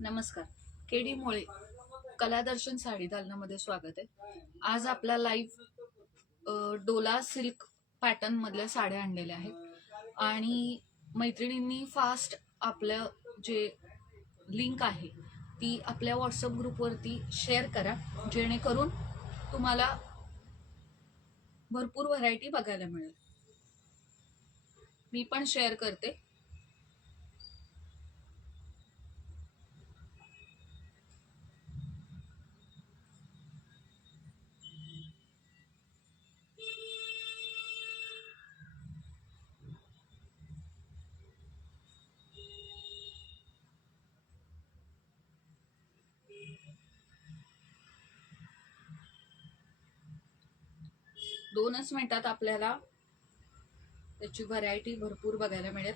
नमस्कार. केडी मोळे कलादर्शन साडी दालनामध्ये स्वागत आहे. आज आपला लाईव्ह डोला सिल्क पॅटर्न मधल्या साड्या आणलेल्या आहेत आणि मैत्रिणींनी फास्ट आपलं जे लिंक आहे ती आपल्या व्हॉट्सअप ग्रुपवरती शेअर करा, जेणेकरून तुम्हाला भरपूर व्हरायटी बघायला मिळेल. मी पण शेअर करते. दोनच मिनिटात आपल्याला त्याची व्हरायटी भरपूर बघायला मिळेल.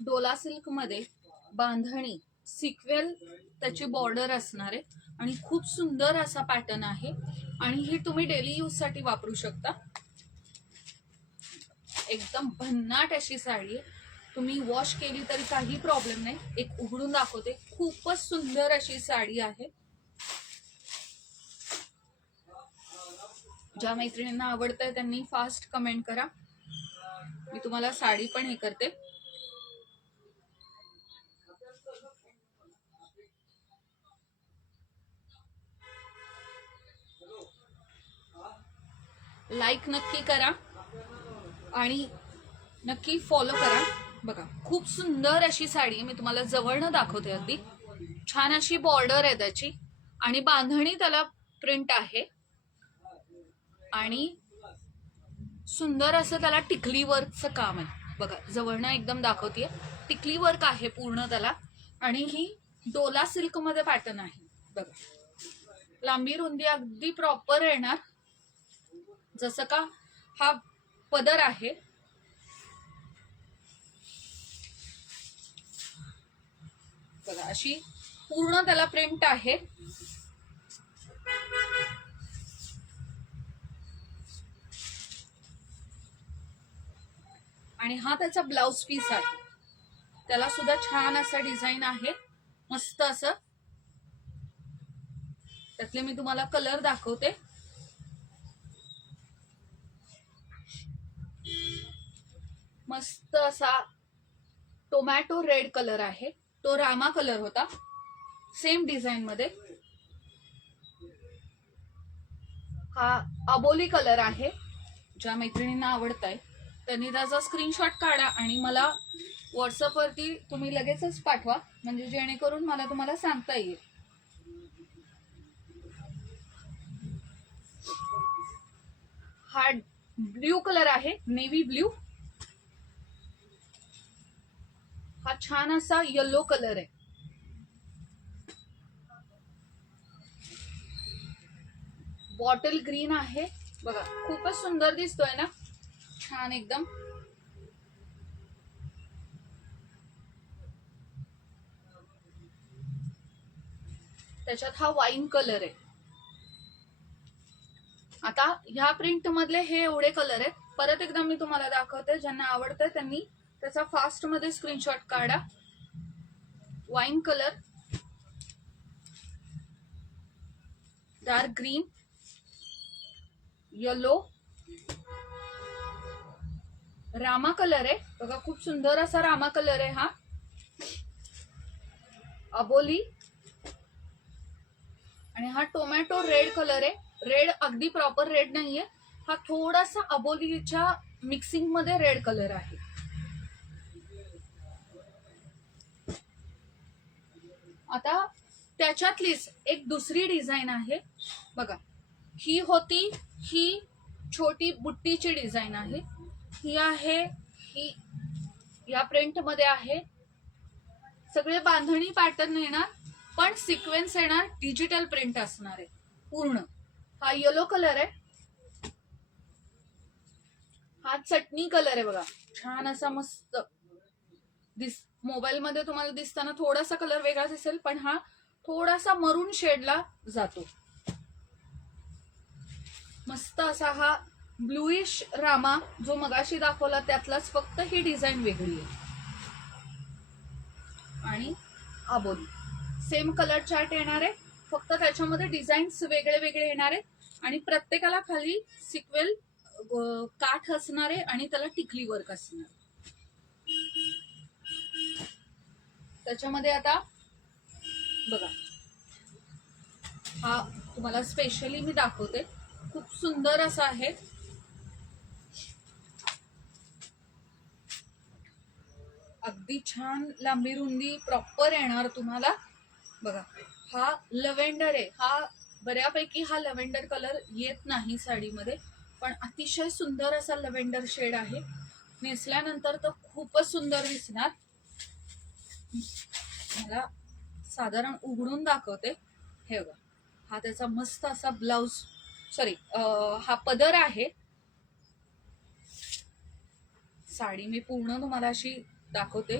डोला सिल्क मध्ये बांधणी सिक्वेल त्याची बॉर्डर असणार आहे आणि खूप सुंदर असा पॅटर्न आहे आणि ही तुम्ही डेली यूज साठी वापरू शकता. एकदम भन्नाट अशी साडी आहे. तुम्ही वॉश केली तरी काही प्रॉब्लेम नाही. एक उघडून दाखवते. खूपच सुंदर अशी साडी आहे. ज्या मैत्रिणींना आवडतंय त्यांनी फास्ट कमेंट करा. मी तुम्हाला साडी पण हे करते. लाईक नक्की करा आणि नक्की फॉलो करा. बघा, खूप सुंदर अशी साडी मी तुम्हाला जवळनं दाखवते. अगदी छान अशी बॉर्डर आहे त्याची आणि बांधणी त्याला प्रिंट आहे आणि सुंदर असं त्याला टिकली वर्कचं काम आहे. बघा, जवळनं एकदम दाखवतेय. टिकली वर्क आहे पूर्ण त्याला आणि ही डोला सिल्क मध्ये पॅटर्न आहे. बघा, लांबी रुंदी अगदी प्रॉपर येणार, जसं का हा पदर आहे. बघा, अशी पूर्ण त्याला प्रिंट आहे. आणि हा त्याचा ब्लाउज पीस आहे. त्याला सुद्धा छान असा डिझाईन आहे, मस्त असं. त्यातले मी तुम्हाला कलर दाखवते. मस्त असा टोमॅटो रेड कलर आहे. तो रामा कलर होता, सेम डिझाईन मध्ये. हा अबोली कलर आहे. ज्या मैत्रिणींना आवडताय त्यांनी त्याचा स्क्रीनशॉट काढा आणि मला व्हॉट्सअप वरती तुम्ही लगेचच पाठवा, म्हणजे जेणेकरून मला तुम्हाला सांगता येईल. हा ब्ल्यू कलर आहे, नेव्ही ब्ल्यू. हा छान असा येलो कलर आहे. बॉटल ग्रीन आहे. बघा, खूपच सुंदर दिसतोय ना, छान एकदम. त्याच्यात हा वाईन कलर आहे. आता ह्या प्रिंट मधले हे एवढे कलर आहेत. परत एकदा मी तुम्हाला दाखवते. ज्यांना आवडतंय त्यांनी त्याचा फास्ट मध्ये स्क्रीनशॉट काढा. Wine colour, dark green, yellow, Rama colour आहे. बघा, खूप सुंदर असा रामा कलर आहे हा. अबोली आणि हा टोमॅटो रेड कलर आहे. रेड अगदी प्रॉपर रेड नाहीये, हा थोडासा अबोलीच्या मिक्सिंग मध्ये रेड कलर आहे. आता त्याच्यातलीच एक दुसरी डिझाईन आहे. बघा, ही होती, ही छोटी बुट्टीची डिझाईन आहे. ही आहे, ही या प्रिंट मध्ये आहे. सगळे बांधणी पॅटर्न येणार, पण सिक्वेन्स येणार, डिजिटल प्रिंट असणार आहे पूर्ण. हा येलो कलर आहे. हा चटणी कलर आहे. बघा, छान असा मस्त मोबाईल मध्ये तुम्हाला दिसताना थोडासा कलर वेगळा दिसेल, पण हा थोडासा मरून शेडला जातो. मस्त असा हा ब्लूइश रामा जो मगाशी दाखवला त्यातलाच, फक्त ही डिझाईन वेगळी आहे. आणि आबोली सेम कलर चार्ट येणार आहे, फक्त त्याच्यामध्ये डिझाईन्स वेगळे वेगळे येणार आहेत आणि प्रत्येकाला खाली सिक्वेल काठ असणार आहे आणि त्याला टिकली वर्क असणार. त्याच्यामध्ये आता बघा, हा तुम्हाला स्पेशली मी दाखवते, खूप सुंदर असा आहे. अगदी छान लांबी रुंदी प्रॉपर येणार तुम्हाला. बघा, हा लव्हेंडर आहे. हा बऱ्यापैकी हा लव्हेंडर कलर येत नाही साडीमध्ये, पण अतिशय सुंदर असा लव्हेंडर शेड आहे. नेसल्यानंतर तर खूपच सुंदर दिसणार. मला साधारण उघडून दाखवते. हे बघा, हा त्याचा मस्त असा ब्लाउज, सॉरी हा पदर आहे. साडी मी पूर्ण तुम्हाला अशी दाखवते.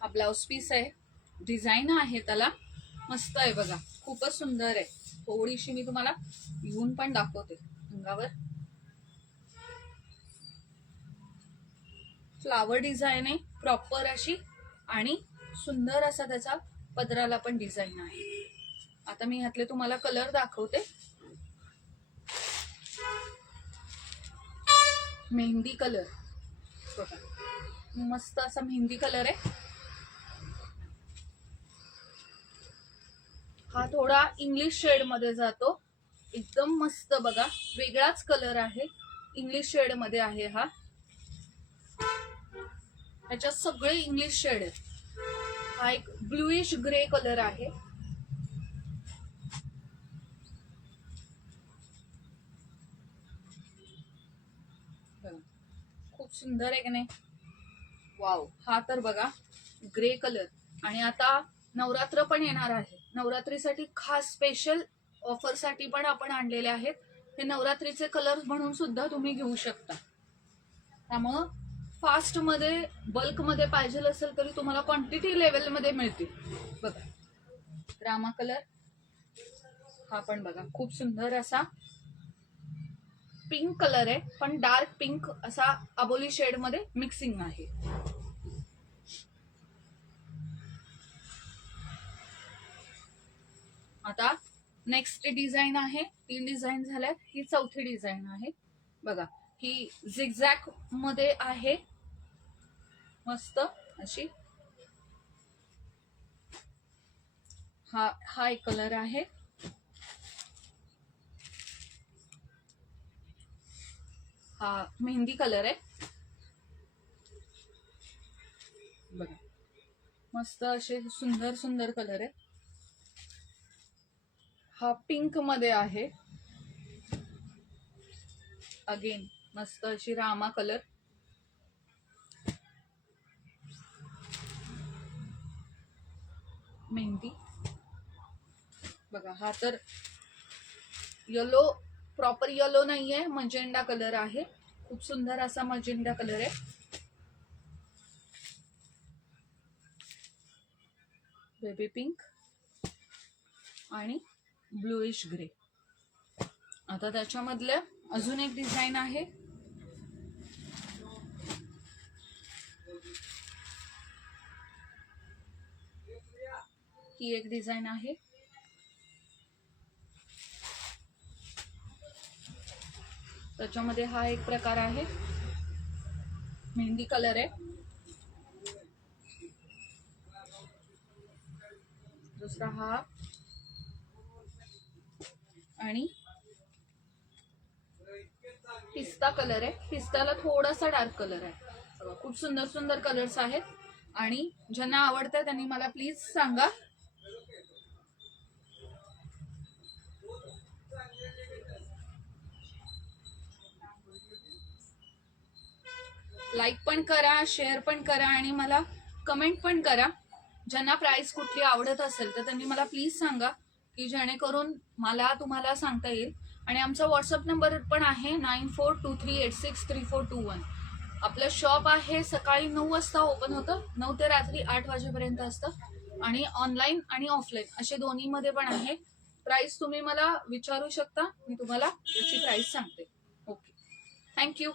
हा ब्लाउज पीस आहे, डिझाईन आहे त्याला, मस्त आहे बघा, खूपच सुंदर आहे. थोडीशी मी तुम्हाला घेऊन पण दाखवते अंगावर. फ्लावर डिझाईन आहे प्रॉपर अशी, आणि सुंदर असा त्याचा पदराला पण डिझाईन आहे. आता मी ह्यातले तुम्हाला कलर दाखवते. मेहंदी कलर बघा, मस्त असा मेहंदी कलर आहे. हा थोडा इंग्लिश शेड मध्ये जातो, एकदम मस्त बघा, वेगळाच कलर आहे, इंग्लिश शेड मध्ये आहे. हा ह्याच्यात सगळे इंग्लिश शेड आहेत. हा एक ब्लूइश ग्रे कलर आहे. खूप सुंदर आहे की नाही, वाव. हा तर बघा ग्रे कलर, आणि आता नवरात्र पण येणार आहे. नवरात्रीसाठी खास स्पेशल ऑफर साठी पण आपण आणलेले आहेत. हे नवरात्रीचे कलर म्हणून सुद्धा तुम्ही घेऊ शकता. त्यामुळं फास्ट मध्ये बल्क मध्ये पाहिजे असेल तरी तुम्हाला क्वांटिटी लेवल मध्ये मिळतील. बघा, रामा कलर, हा पण बघा खूप सुंदर असा पिंक कलर आहे, पण डार्क पिंक असा अबोली शेड मध्ये मिक्सिंग आहे. आता नेक्स्ट डिझाईन आहे, 3 डिझाईन झाल्यात, ही चौथी डिझाईन आहे. बघा, ही झिगझॅग मध्ये आहे, मस्त अशी. हा एक कलर आहे. हा मेहंदी कलर आहे बघा, मस्त असे सुंदर सुंदर कलर आहे. हा पिंक मध्ये आहे, अगेन मस्त अशी रामा कलर. मेहंदी बघा, हा तर येलो, प्रॉपर येलो नाहीये, मजेंडा कलर आहे. खूप सुंदर असा मजेंडा कलर आहे. बेबी पिंक आणि ब्लूइश ग्रे. आता त्याच्यामधल्या अजून एक डिझाईन आहे. ही एक डिझाईन आहे. त्याच्यामध्ये हा एक प्रकार आहे, मेहंदी कलर आहे. दुसरा हा, आणि पिस्ता कलर आहे. पिस्ताला थोडासा डार्क कलर आहे. खूप सुंदर सुंदर कलर्स आहेत, आणि ज्यांना आवडतं त्यांनी मला प्लीज सांगा. लाईक पण करा, शेअर पण करा, आणि मला कमेंट पण करा ज्यांना प्राइस कुठली आवडत असेल तर त्यांनी मला प्लीज सांगा, की जेणेकरून मला तुम्हाला सांगता येईल. आणि आमचा व्हॉट्सअप नंबर पण आहे 9423863421. आपलं शॉप आहे सकाळी 9 वाजता ओपन होतं, 9 ते रात्री 8 वाजेपर्यंत असतं. आणि ऑनलाईन आणि ऑफलाईन असे दोन्ही मध्ये पण आहे. प्राइस तुम्ही मला विचारू शकता, मी तुम्हाला त्याची प्राइस सांगते. Okay, thank you.